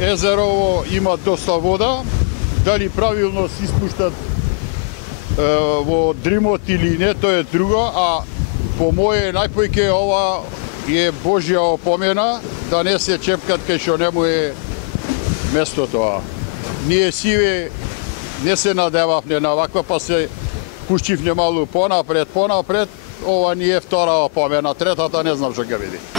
Езерово има доста вода, дали правилно се испуштат во дримот или не, тоа е друго, а по моје најпојке ова е Божја опомена да не се чепкат кај што не му е место тоа. Ние сиве не се надевавме на ваква, па се пуштивме малу понапред, ова ни е втора опомена, третата не знам што ќе биде.